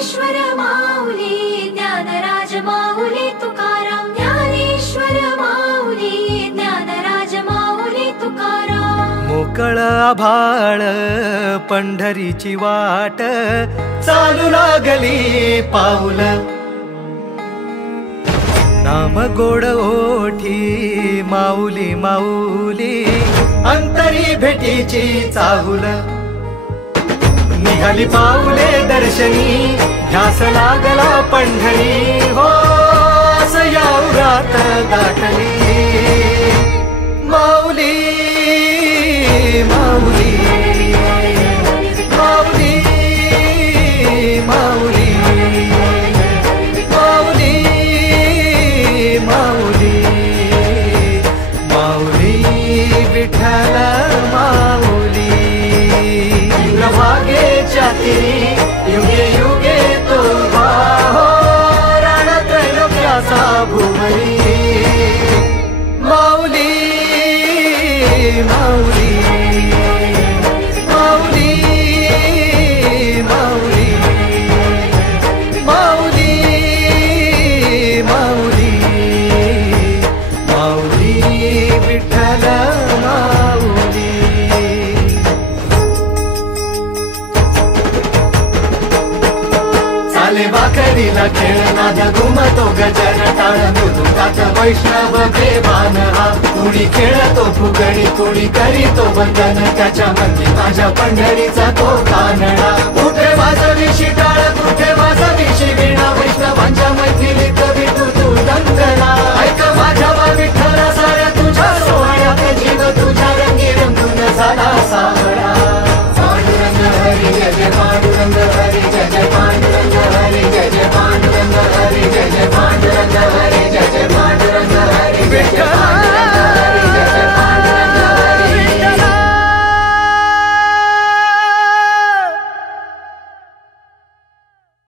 ज्ञानेश्वर माऊली ज्ञानराज माऊली तुकाराम ज्ञानेश्वर माऊली ज्ञानराज माऊली तुकाराम मोकळ आभाळ पंढरीची वाट चालू लागली पाऊल नाम गोड ओठी माऊली माऊली अंतरी भेटीची चाहुल निघाली पाऊले दर्शनी ध्यास लागला पंढरी हो सयावरात गाठली माऊली माऊली माऊली माऊली माऊली माऊली माऊली विठ्ठल माऊली इंद्रभागे चातिरी युगे युगे तो उभा हो रणत्रैलोक्याचा भुवरी माऊली माऊली माऊली माऊली माऊली माऊली माऊली विठ्ठल माऊली चाले वाकडीला खेळ नाद घुमतो गजर टाळ मृदुकात वैष्णव देवान हा कुणी खेळतो फुगडी कुणी करीतो वंदन त्याच्या मंदी माझ्या पंढरीचा तो कानडा कुठे वाजवी शिटाळ कुठे वाजवी